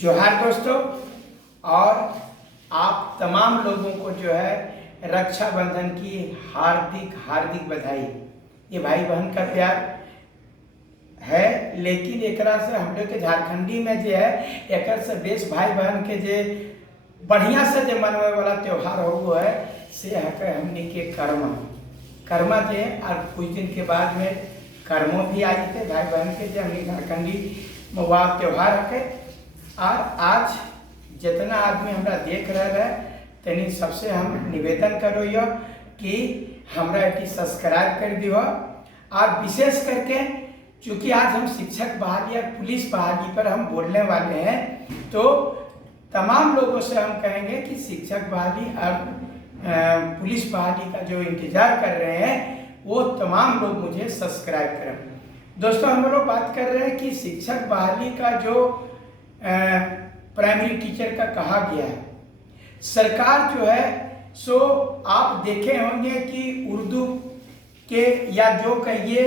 जोहार दोस्तों, और आप तमाम लोगों को जो है रक्षाबंधन की हार्दिक हार्दिक बधाई। ये भाई बहन का प्यार है, लेकिन एकरा से हम लोग के झारखंडी में जो है एक से बेस भाई बहन के जे बढ़िया से जो मनवे वाला त्योहार हो वो है से है हमने के कर्मा जे और कुछ दिन के बाद में कर्मों भी आ जाते भाई बहन के जो हमने झारखंडी वह त्योहार है। और आज जितना आदमी हमरा देख रहा है तनी सबसे हम निवेदन करो यो कि हमरा एटी सब्सक्राइब कर दियो। और विशेष करके चूँकि आज हम शिक्षक बहाली या पुलिस बहाली पर हम बोलने वाले हैं, तो तमाम लोगों से हम कहेंगे कि शिक्षक बहाली और पुलिस बहाली का जो इंतजार कर रहे हैं वो तमाम लोग मुझे सब्सक्राइब करें। दोस्तों, हम लोग बात कर रहे हैं कि शिक्षक बहाली का जो प्राइमरी टीचर का कहा गया है, सरकार जो है सो आप देखे होंगे कि उर्दू के या जो कहिए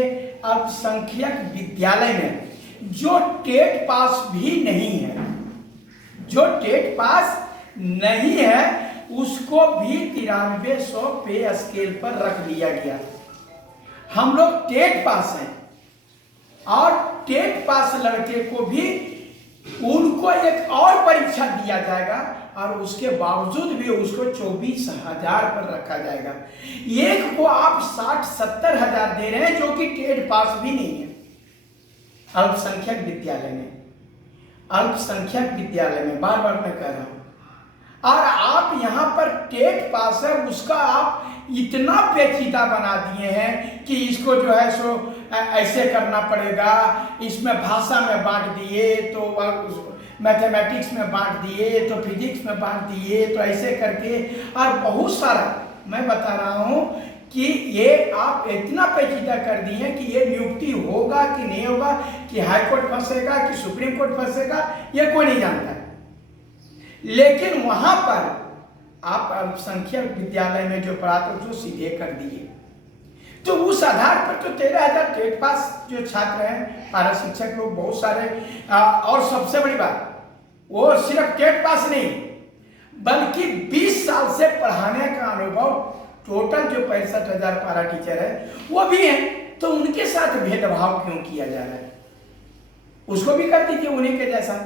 अल्पसंख्यक विद्यालय में जो टेट पास भी नहीं है, जो टेट पास नहीं है उसको भी 9300 पे स्केल पर रख लिया गया। हम लोग टेट पास हैं और टेट पास लड़के को भी उनको एक और परीक्षा दिया जाएगा और उसके बावजूद भी उसको 24,000 पर रखा जाएगा। एक को आप 60-70 हजार दे रहे हैं जो कि टेट पास भी नहीं है। अल्पसंख्यक विद्यालय में बार बार मैं कह रहा हूं, और आप यहाँ पर टेट पास है उसका आप इतना पेचीदा बना दिए हैं कि इसको जो है सो ऐसे करना पड़ेगा, इसमें भाषा में बांट दिए तो मैथमेटिक्स में बांट दिए तो फिजिक्स में बांट दिए तो ऐसे करके, और बहुत सारा मैं बता रहा हूँ कि ये आप इतना पेचीदा कर दिए कि ये नियुक्ति होगा कि नहीं होगा, कि हाई कोर्ट फंसेगा कि सुप्रीम कोर्ट फंसेगा, ये कोई नहीं जानता। लेकिन वहां पर आप अल्पसंख्यक विद्यालय में जो पढ़ाते उसको सीधे कर दिए, तो उस आधार पर तो 13,000 टेट पास जो छात्र हैं, पारा शिक्षक लोग बहुत सारे, और सबसे बड़ी बात वो सिर्फ टेट पास नहीं बल्कि 20 साल से पढ़ाने का अनुभव, टोटल जो 65,000 पारा टीचर है वो भी हैं, तो उनके साथ भेदभाव क्यों किया जा रहा है? उसको भी कर दीजिए उन्हीं के जैसा।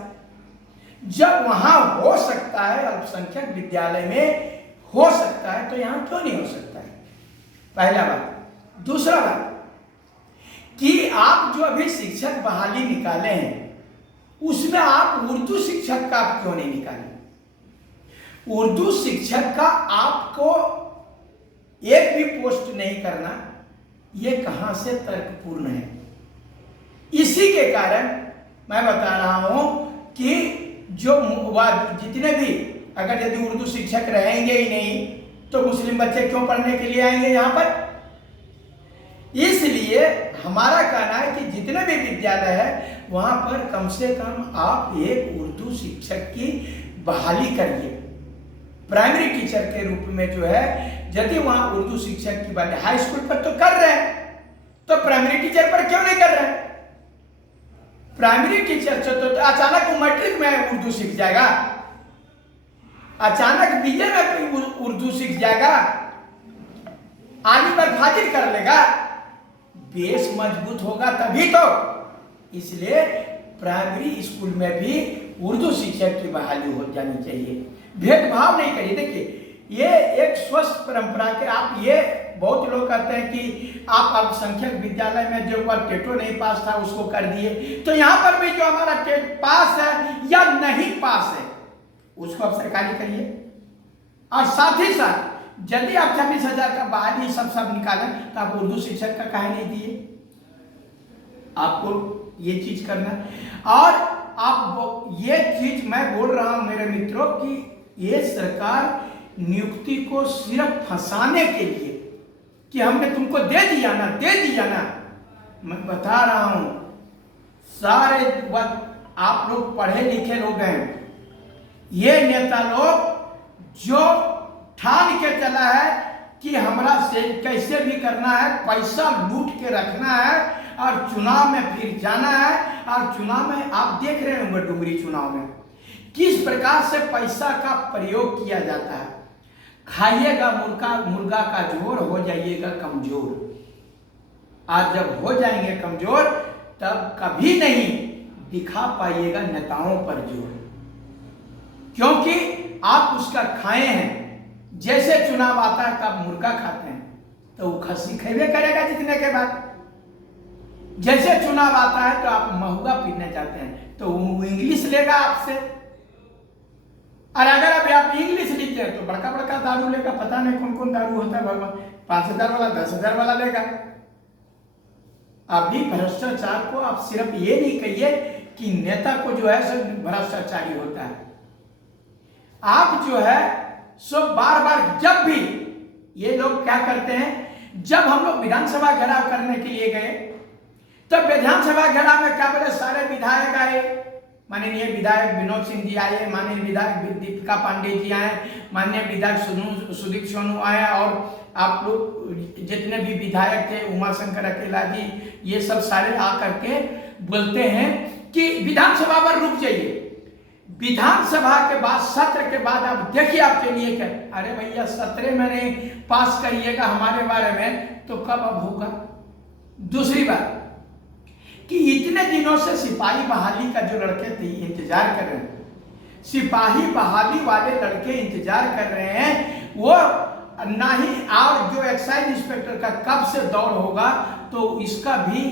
जब वहां हो सकता है अल्पसंख्यक विद्यालय में हो सकता है, तो यहां क्यों नहीं हो सकता है? पहला बात। दूसरा बात कि आप जो अभी शिक्षक बहाली निकाले हैं उसमें आप उर्दू शिक्षक का आप क्यों नहीं निकाले? उर्दू शिक्षक का आपको एक भी पोस्ट नहीं करना, ये कहां से तर्कपूर्ण है? इसी के कारण मैं बता रहा हूं कि जो जितने भी अगर यदि उर्दू शिक्षक रहेंगे ही नहीं तो मुस्लिम बच्चे क्यों पढ़ने के लिए आएंगे यहाँ पर? इसलिए हमारा कहना है कि जितने भी विद्यालय है वहां पर कम से कम आप एक उर्दू शिक्षक की बहाली करिए प्राइमरी टीचर के रूप में। जो है यदि वहां उर्दू शिक्षक की बात हाई स्कूल पर तो कर रहे हैं, तो प्राइमरी टीचर पर क्यों नहीं कर रहे हैं? प्राइमरी टीचर से तो अचानक वो मैट्रिक में उर्दू सीख जाएगा, अचानक बीए में उर्दू सीख जाएगा, आगे पर फाजिल कर लेगा, बेस मजबूत होगा तभी तो। इसलिए प्राइमरी स्कूल में भी उर्दू शिक्षक की बहाली हो जानी चाहिए, भेदभाव नहीं करिए। देखिए ये एक स्वस्थ परंपरा के आप, ये बहुत लोग कहते हैं कि आप अल्पसंख्यक विद्यालय में जो टेटो नहीं पास था उसको कर दिए, तो यहाँ पर भी जो हमारा टेट पास है या नहीं पास है उसको आप सरकारी करिए। और साथ ही साथ यदि आप 26,000 का बहाली सब निकालें तो आप उर्दू शिक्षक का काहे नहीं दिए? आपको ये चीज करना है। और आप ये चीज मैं बोल रहा हूं मेरे मित्रों कि ये सरकार नियुक्ति को सिर्फ फंसाने के लिए कि हमने तुमको दे दिया ना, मैं बता रहा हूं सारे आप लोग पढ़े लिखे लोग हैं, ये नेता लोग जो ठान के चला है कि हमरा से कैसे भी करना है, पैसा लूट के रखना है और चुनाव में फिर जाना है। और चुनाव में आप देख रहे होंगे डुमरी चुनाव में किस प्रकार से पैसा का प्रयोग किया जाता है। खाइएगा मुर्गा का जोर, हो जाइएगा कमजोर। आज जब हो जाएंगे कमजोर तब कभी नहीं दिखा पाइएगा नेताओं पर जोर, क्योंकि आप उसका खाए हैं। जैसे चुनाव आता है तब मुर्गा खाते हैं तो वो खस्सी खेबे करेगा जीतने के बाद। जैसे चुनाव आता है तो आप महुआ पीने जाते हैं तो वो इंग्लिश लेगा आपसे, और अगर अभी आप इंग्लिश लेते हैं तो बड़का बड़का दारू लेगा। पता नहीं कौन कौन दारू होता है भगवान, 5,000 वाला 10,000 वाला लेगा। अभी भ्रष्टाचार को आप सिर्फ ये नहीं कहिए कि नेता को जो है सब भ्रष्टाचारी होता है। आप जो है सो बार बार, जब भी ये लोग क्या करते हैं, जब हम लोग विधानसभा घेराव करने के लिए गए तब विधानसभा घेराव में क्या बोले, सारे विधायक आए, माननीय विधायक विनोद सिंह जी आए, माननीय विधायक दीपिका पांडे जी आए, माननीय विधायक सुदीप सोनू आए, और आप लोग जितने भी विधायक थे, उमाशंकर अकेला जी, ये सब सारे आकर के बोलते हैं कि विधानसभा पर रुक जाइए। विधानसभा के बाद, सत्र के बाद आप देखिए आपके लिए क्या। अरे भैया, सत्र में नहीं पास करिएगा हमारे बारे में तो कब अब होगा। दूसरी बात कि इतने दिनों से सिपाही बहाली का जो लड़के थे इंतजार कर रहे हैं, सिपाही बहाली वाले लड़के इंतजार कर रहे हैं, वो ना ही, और जो एक्साइज इंस्पेक्टर का कब से दौड़ होगा तो इसका भी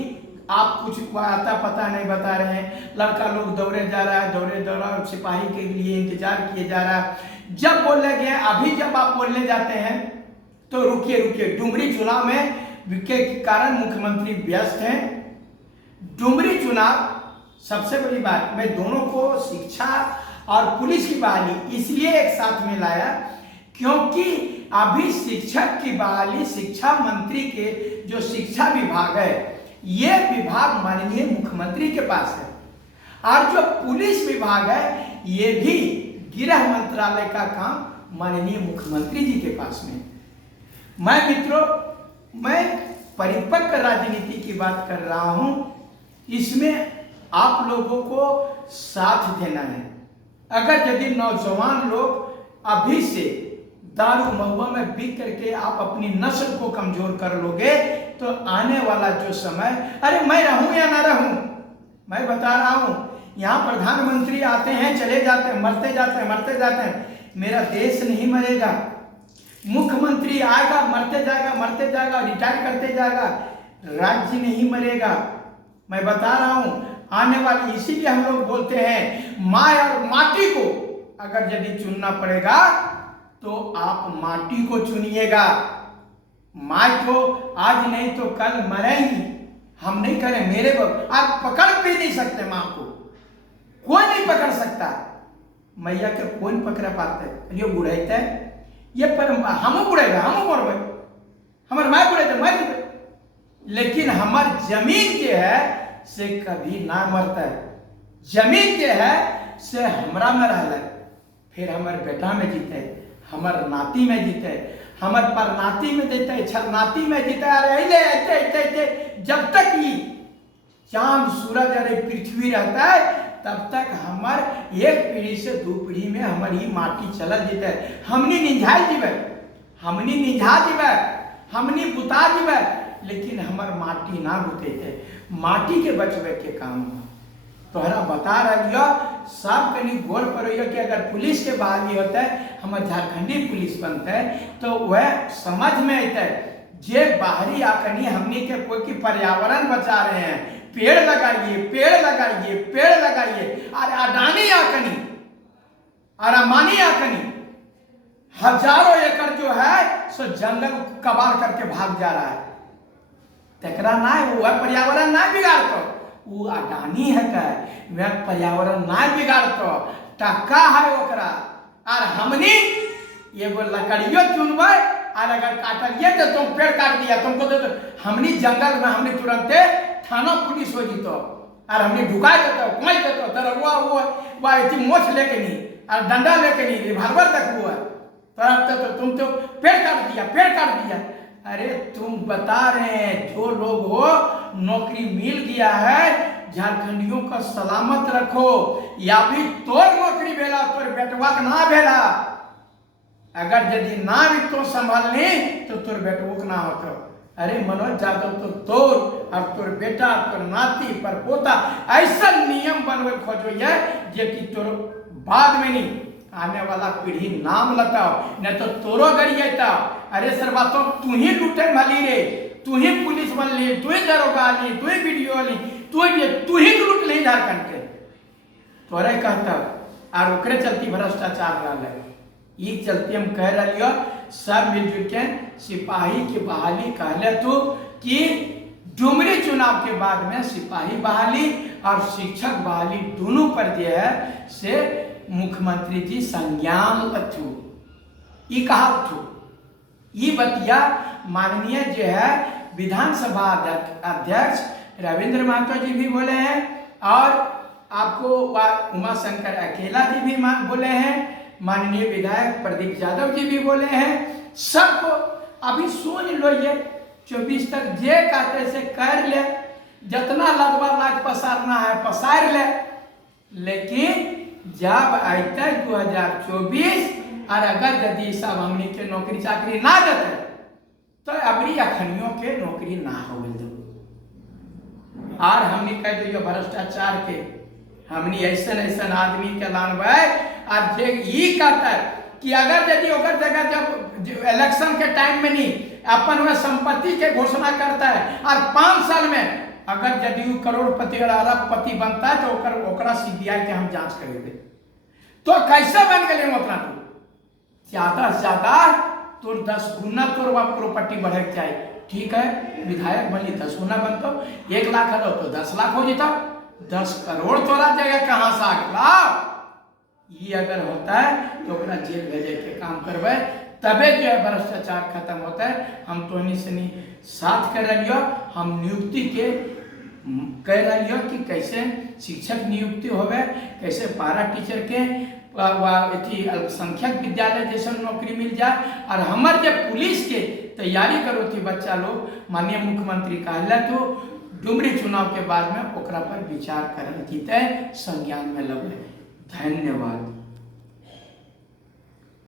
आप कुछ आता पता नहीं बता रहे हैं। लड़का लोग दौड़े जा रहा है, दौड़े सिपाही के लिए इंतजार किए जा रहा है। जब बोलने गए, अभी जब आप बोलने जाते हैं तो रुकिए, डुमरी चुनाव में के कारण मुख्यमंत्री व्यस्त हैं। डुमरी चुनाव सबसे बड़ी बात, मैं दोनों को शिक्षा और पुलिस की बहाली इसलिए एक साथ में लाया क्योंकि अभी शिक्षक की बहाली शिक्षा मंत्री के जो शिक्षा विभाग है, ये विभाग माननीय मुख्यमंत्री के पास है, और जो पुलिस विभाग है ये भी गृह मंत्रालय का काम माननीय मुख्यमंत्री जी के पास में। मैं मित्रों, मैं परिपक्व राजनीति की बात कर रहा हूं, इसमें आप लोगों को साथ देना है। अगर यदि नौजवान लोग अभी से दारू महुआ में बिक करके आप अपनी नस्ल को कमजोर कर लोगे तो आने वाला जो समय, अरे मैं रहूं या ना रहूं, मैं बता रहा हूं, यहाँ प्रधानमंत्री आते हैं चले जाते हैं, मरते जाते हैं, मेरा देश नहीं मरेगा। मुख्यमंत्री आएगा, मरते जाएगा, रिटायर करते जाएगा, राज्य नहीं मरेगा। मैं बता रहा हूं आने वाली, इसीलिए हम लोग बोलते हैं माँ और माटी को अगर यदि चुनना पड़ेगा तो आप माटी को चुनिएगा। माँ को आज नहीं तो कल मरेंगी, हम नहीं करें। मेरे को आप पकड़ भी नहीं सकते, माँ को कोई नहीं पकड़ सकता। मैया के कौन पकड़ पाते, ये बुढ़ाते ये पर हम बुढ़ेगा, हम मरबे, हमारे माँ बुढ़े मर, लेकिन हमार जमीन जो है से कभी ना मरता है। जमीन जो है से हमरा में रहला, फिर हमारे बेटा में जीते, हमार नाती में जीते, हमार परनाती में जीते, छरनाती में जीते। अरे जब तक ये चांद सूरज अरे पृथ्वी रहता है तब तक हमार एक पीढ़ी से दो पीढ़ी में हमारी माटी चल जीते। हमनी निझा जीवे, हमनी बुता जीवे, लेकिन हमार माटी ना बुते थे। माटी के बचवे के काम तोहरा बता रहा सब कहीं गौर करो कि अगर पुलिस के बहाली होता है, हमारे झारखंडी पुलिस बनता है तो वह समझ में आता है जे बाहरी आकनी हमने के कोई की पर्यावरण बचा रहे हैं, पेड़ लगाइए। अरे अडानी आकनी, अरमानी आकनी हजारों एकड़ जो है सो जंगल कबाड़ करके भाग जा रहा है। तकरा ना वो पर्यावरण ना बिगाड़तो, वो अडानी है का वह पर्यावरण ना बिगाड़तो, टक्का है ओकरा। और हमनी एगो लकड़ियों चुनबे, और अगर काटलिए तो तुम पेड़ काट दिया तुमको तो हमनी जंगल में हमनी तुरंते थाना पुलिस हो जीतो, और हमने ढुका देते कुमाई देते तरह वो इतनी मोछ लेके नहीं और डंडा लेके नहीं, रिवाल्वर तक हुआ तो तुम तो पेड़ काट दिया। अरे तुम बता रहे हैं जो लोग हो नौकरी मिल गया है, झारखंडियों का सलामत रखो, या भी तो नौकरी बेटवा के ना भेला, अगर यदि ना भी तो संभालनी तो तोर बेटवो के ना होतो। अरे मनोज यादव तो तोर और तोर बेटा, तोर नाती पर पोता ऐसा नियम बनवे खोजो है जे कि तोर बाद में नहीं आने वाला पीढ़ी नाम लताओ, नहीं तो तोरो गरिएता। अरे सर बातों तू ही लूटे भली रे, तू ही पुलिस बन ली, तू ही दरोगा ली, तू ही वीडियो ली, तू ही लूट ली झारखंड के, तोरे कहता और ओकरे चलती भ्रष्टाचार रहा। ये चलते हम कह रही हो सब मिलजुल के सिपाही की बहाली कहले तो कि डुमरी चुनाव के बाद में सिपाही बहाली और शिक्षक बहाली दोनों पर जो है से मुख्यमंत्री जी संज्ञान लथु। ये कहा थू, ये बतिया माननीय जो है विधानसभा अध्यक्ष रविंद्र महतो जी भी बोले हैं और आपको उमाशंकर अकेला जी भी बोले हैं, माननीय विधायक प्रदीप यादव जी भी बोले हैं। सबको अभी सुन लो, ये 24 तक जे कहते से कर ले, जितना लगवा लाज पसारना है पसार ले, लेकिन जब आते 2024 और अगर यदि सब हमनी के नौकरी चाकरी ना देते तो अबरी अखनियों के नौकरी ना हो दो। और हमनी कह दियो भ्रष्टाचार के हमनी ऐसा ऐसा आदमी के लानबे और जे ये कहता है कि अगर यदि ओकर जगह जब इलेक्शन के टाइम में नहीं अपन वह संपत्ति के घोषणा करता है और 5 साल में अगर यदि करोड़पति और अरबपति बनता है तो ओकरा सीबीआई के हम जांच करेंगे, तो कैसे बन गए उतना तू ज्यादा से ज्यादा तोर 10 गुना तोर प्रॉपर्टी बढ़े चाहिए। ठीक है, विधायक बनी 10 गुना बनतो, 1 लाख हलो तो 10 लाख हो जाता, 10 करोड़ तोरा जगह कहाँ से आ गया। ये अगर होता है तो अपना जेल भेजे के काम करवे, तबे जो है भ्रष्टाचार खत्म होता है। हम तो नहीं साथ कर रही हो, हम नियुक्ति के कह रही हो कि कैसे शिक्षक नियुक्ति होवे, कैसे पारा टीचर के अल्पसंख्यक विद्यालय जैसे नौकरी मिल जाए और हमारे जब पुलिस के तैयारी करो थी बच्चा लोग, माननीय मुख्यमंत्री कहला तो डुमरी चुनाव के बाद में ओकरा पर विचार कर जीते संज्ञान में लगे। धन्यवाद।